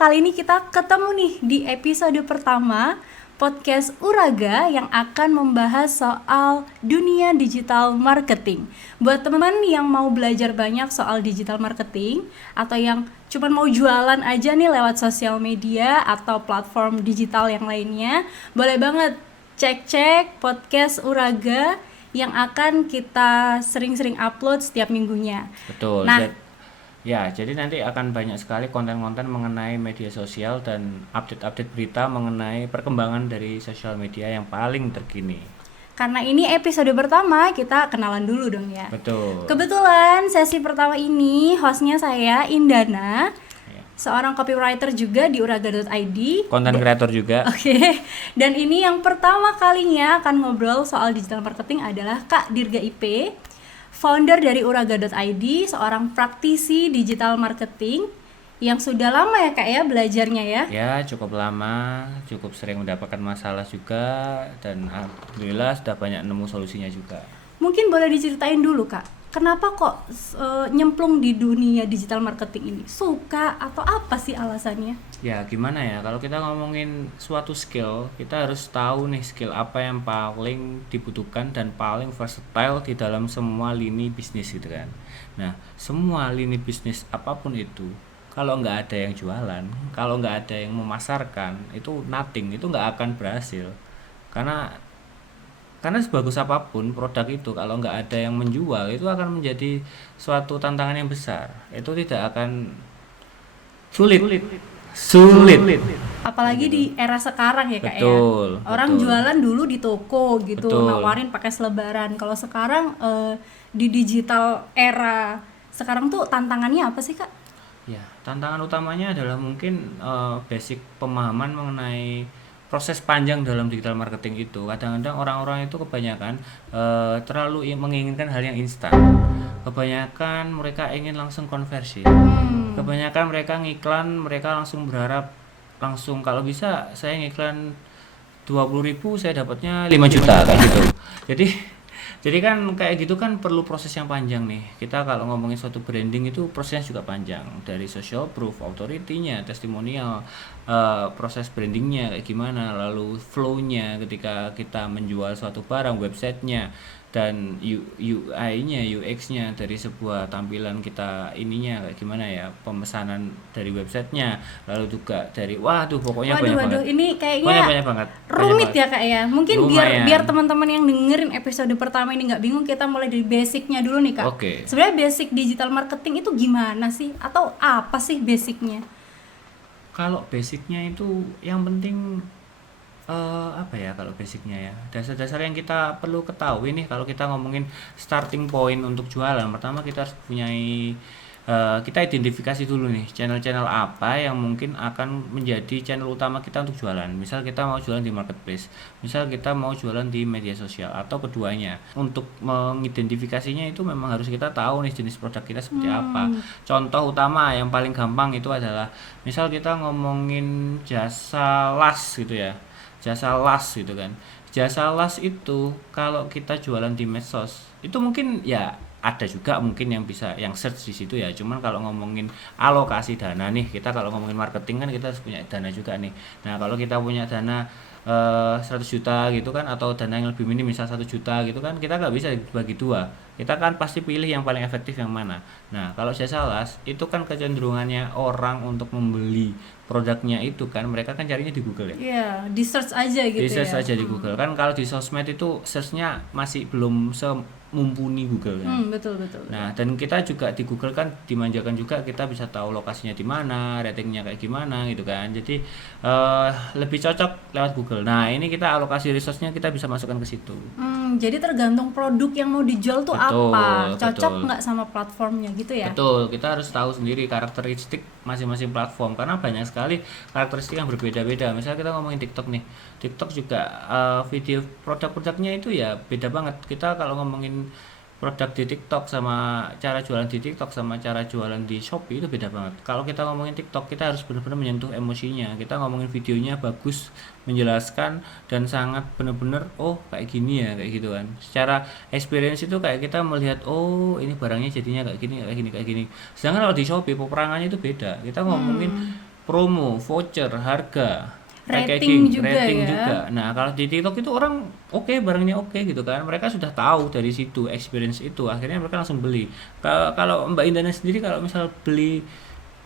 kali ini kita ketemu nih di episode pertama podcast Uraga yang akan membahas soal dunia digital marketing. Buat teman-teman yang mau belajar banyak soal digital marketing atau yang cuma mau jualan aja nih lewat sosial media atau platform digital yang lainnya, boleh banget cek podcast Uraga yang akan kita sering-sering upload setiap minggunya. Betul. Nah, Jadi nanti akan banyak sekali konten-konten mengenai media sosial dan update-update berita mengenai perkembangan dari sosial media yang paling terkini. karena ini episode pertama, kita kenalan dulu dong ya. Betul. Kebetulan sesi pertama ini hostnya saya Indana, Ya. seorang copywriter juga di uraga.id. Konten kreator juga. Oke, dan ini yang pertama kalinya akan ngobrol soal digital marketing adalah Kak Dirga IP, founder dari uraga.id, seorang praktisi digital marketing yang sudah lama ya Kak ya belajarnya ya. Ya, cukup lama, cukup sering mendapatkan masalah juga, dan alhamdulillah sudah banyak nemu solusinya juga. Mungkin boleh diceritain dulu Kak, kenapa kok nyemplung di dunia digital marketing ini? Suka atau apa sih alasannya? Ya, gimana ya, kalau kita ngomongin suatu skill, kita harus tahu nih skill apa yang paling dibutuhkan dan paling versatile di dalam semua lini bisnis gitu kan. Nah, semua lini bisnis apapun itu, kalau nggak ada yang jualan, kalau nggak ada yang memasarkan, itu nothing, itu nggak akan berhasil. Karena sebagus apapun produk itu, kalau nggak ada yang menjual, itu akan menjadi suatu tantangan yang besar. Itu tidak akan sulit. Apalagi di era sekarang ya Kak ya. Betul, Orang betul. jualan dulu di toko gitu, Betul. nawarin pakai selebaran. Kalau sekarang di digital era sekarang tuh tantangannya apa sih Kak? Ya, tantangan utamanya adalah mungkin basic pemahaman mengenai proses panjang dalam digital marketing itu. Kadang-kadang orang-orang itu kebanyakan terlalu menginginkan hal yang instan. Kebanyakan mereka ingin langsung konversi. Kebanyakan mereka ngiklan, mereka langsung berharap langsung, kalau bisa saya ngiklan 20.000 saya dapatnya 5 juta kayak gitu. Jadi kan kayak gitu kan perlu proses yang panjang nih. Kita kalau ngomongin suatu branding itu prosesnya juga panjang, dari social proof, authority-nya, testimonial, proses brandingnya kayak gimana, lalu flow-nya ketika kita menjual suatu barang, websitenya, dan UI-nya, UX-nya dari sebuah tampilan kita ininya kayak gimana ya, pemesanan dari websitenya, lalu juga dari pokoknya banyak banget. Ini kayaknya Banyak banget. rumit ya Kak ya. Mungkin Lumayan. biar teman-teman yang dengerin episode pertama ini nggak bingung, kita mulai dari basicnya dulu nih Kak. Oke. Sebenarnya basic digital marketing itu gimana sih? Atau apa sih basicnya? Kalau basicnya itu yang penting apa ya, kalau basicnya ya, dasar-dasar yang kita perlu ketahui nih kalau kita ngomongin starting point untuk jualan. Pertama kita harus punyai kita identifikasi dulu nih channel-channel apa yang mungkin akan menjadi channel utama kita untuk jualan. Misal kita mau jualan di marketplace, misal kita mau jualan di media sosial, atau keduanya. Untuk mengidentifikasinya itu memang harus kita tahu nih jenis produk kita seperti apa. Contoh utama yang paling gampang itu adalah misal kita ngomongin jasa las gitu ya, jasa las gitu kan. Jasa las itu kalau kita jualan di medsos itu mungkin ya ada juga mungkin yang bisa yang search di situ ya. Cuman kalau ngomongin alokasi dana nih, kita kalau ngomongin marketing kan kita harus punya dana juga nih. Nah, kalau kita punya dana 100 juta gitu kan, atau dana yang lebih minim misal 1 juta gitu kan, kita nggak bisa bagi dua. Kita kan pasti pilih yang paling efektif yang mana. Nah, kalau jasa las itu kan kecenderungannya orang untuk membeli produknya itu kan, mereka kan carinya di Google ya. Iya, di search aja gitu Di search ya. aja di Google kan. Kalau di sosmed itu searchnya masih belum mumpuni Google kan. Betul. Nah, dan kita juga di Google kan dimanjakan juga, kita bisa tahu lokasinya di mana, ratingnya kayak gimana gitu kan. Jadi lebih cocok lewat Google. Nah, ini kita alokasi resource-nya kita bisa masukkan ke situ. Jadi tergantung produk yang mau dijual tuh Betul, apa, cocok betul. nggak sama platformnya gitu ya. Betul, kita harus tahu sendiri karakteristik masing-masing platform, karena banyak sekali karakteristik yang berbeda-beda. Misalnya kita ngomongin TikTok nih, TikTok juga video produk-produknya itu ya beda banget. Kita kalau ngomongin produk di TikTok sama cara jualan di TikTok sama cara jualan di Shopee itu beda banget. Kalau kita ngomongin TikTok, kita harus benar-benar menyentuh emosinya. Kita ngomongin videonya bagus, menjelaskan, dan sangat benar-benar kayak gini ya, kayak gitu kan. Secara experience itu kayak kita melihat ini barangnya jadinya kayak gini. Sedangkan kalau di Shopee peperangannya itu beda. Kita ngomongin promo, voucher, harga, Rating packaging, juga rating ya. juga. Nah, kalau di TikTok itu orang oke, barangnya oke gitu kan. Mereka sudah tahu dari situ, experience itu, akhirnya mereka langsung beli. Kalau Mbak Indana sendiri kalau misal beli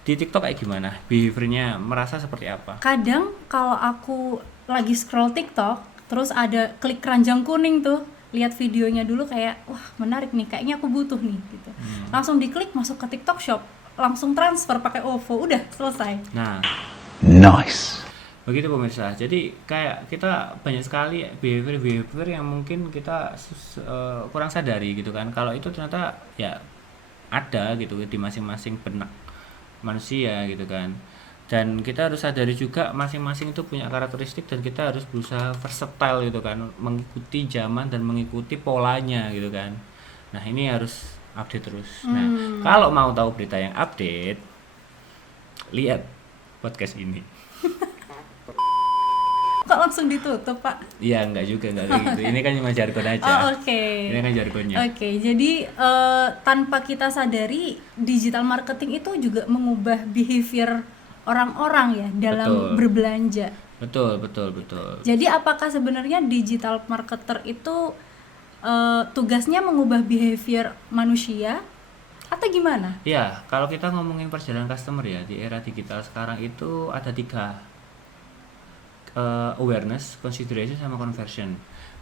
di TikTok kayak gimana? Behaviornya merasa seperti apa? Kadang kalau aku lagi scroll TikTok, terus ada klik keranjang kuning tuh, lihat videonya dulu kayak, wah menarik nih, kayaknya aku butuh nih gitu. Langsung diklik masuk ke TikTok Shop, langsung transfer pakai OVO, udah selesai. Nah, Nice. begitu pemirsa. Jadi kayak kita banyak sekali behavior yang mungkin kita kurang sadari gitu kan. Kalau itu ternyata ya ada gitu di masing-masing benak manusia gitu kan. Dan kita harus sadari juga masing-masing itu punya karakteristik dan kita harus berusaha versatile gitu kan, mengikuti zaman dan mengikuti polanya gitu kan. Nah, ini harus update terus. Nah, kalau mau tahu berita yang update, lihat podcast ini. Kok langsung ditutup, Pak? Iya, enggak juga, enggak kayak gitu. Ini kan cuma jargon aja. Oh, oke. Ini kan jargonnya. Oke, jadi tanpa kita sadari, digital marketing itu juga mengubah behavior orang-orang ya dalam Betul. berbelanja. Betul, betul, betul. Jadi apakah sebenarnya digital marketer itu tugasnya mengubah behavior manusia atau gimana? Ya, kalau kita ngomongin perjalanan customer ya di era digital sekarang itu ada 3, awareness, consideration, sama conversion.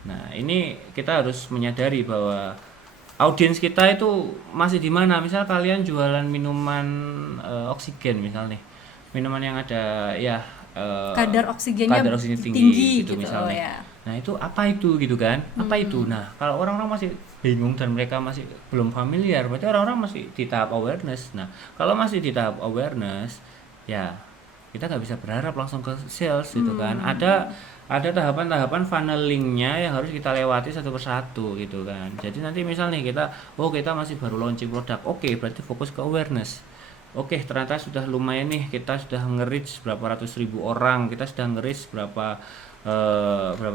Nah, ini kita harus menyadari bahwa audiens kita itu masih di mana. Misal kalian jualan minuman oksigen misalnya, minuman yang ada ya Kadar oksigennya kadar oksigen tinggi tinggi gitu, misalnya. ya. Nah, itu apa itu gitu kan? Apa itu? Nah, kalau orang-orang masih bingung dan mereka masih belum familiar, berarti orang-orang masih di tahap awareness. Nah, kalau masih di tahap awareness, ya kita nggak bisa berharap langsung ke sales gitu kan. Ada tahapan-tahapan funnelingnya yang harus kita lewati satu persatu gitu kan. Jadi nanti misalnya kita masih baru launching produk, oke, berarti fokus ke awareness. Oke, ternyata sudah lumayan nih, kita sudah nge-reach berapa ratus ribu orang, kita sudah nge-reach berapa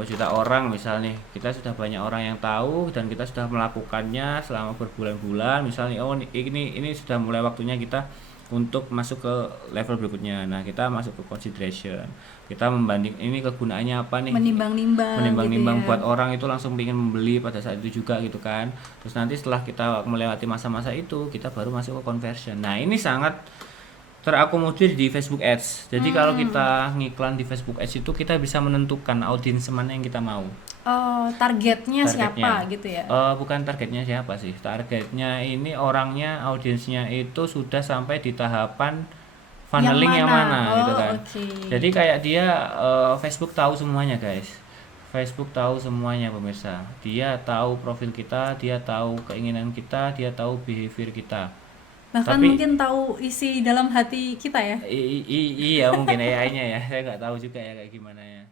juta orang misalnya, kita sudah banyak orang yang tahu dan kita sudah melakukannya selama berbulan-bulan misalnya. Oh, ini sudah mulai waktunya kita untuk masuk ke level berikutnya. Nah, kita masuk ke consideration, kita membanding ini kegunaannya apa nih, Menimbang-nimbang gitu ya. buat orang itu langsung ingin membeli pada saat itu juga gitu kan. Terus nanti setelah kita melewati masa-masa itu, kita baru masuk ke conversion. Nah, ini sangat terakomodir di Facebook Ads. Jadi kalau kita ngiklan di Facebook Ads itu kita bisa menentukan audiens mana yang kita mau. Oh, targetnya siapa gitu ya? Bukan targetnya siapa sih. Targetnya ini orangnya, audiensnya itu sudah sampai di tahapan funneling yang mana gitu kan. Oke. Jadi kayak dia Facebook tahu semuanya, guys. Facebook tahu semuanya pemirsa. Dia tahu profil kita, dia tahu keinginan kita, dia tahu behavior kita. Bahkan Tapi- mungkin tahu isi dalam hati kita ya. Iya mungkin AI-nya ya. Saya nggak tahu juga ya kayak gimana ya.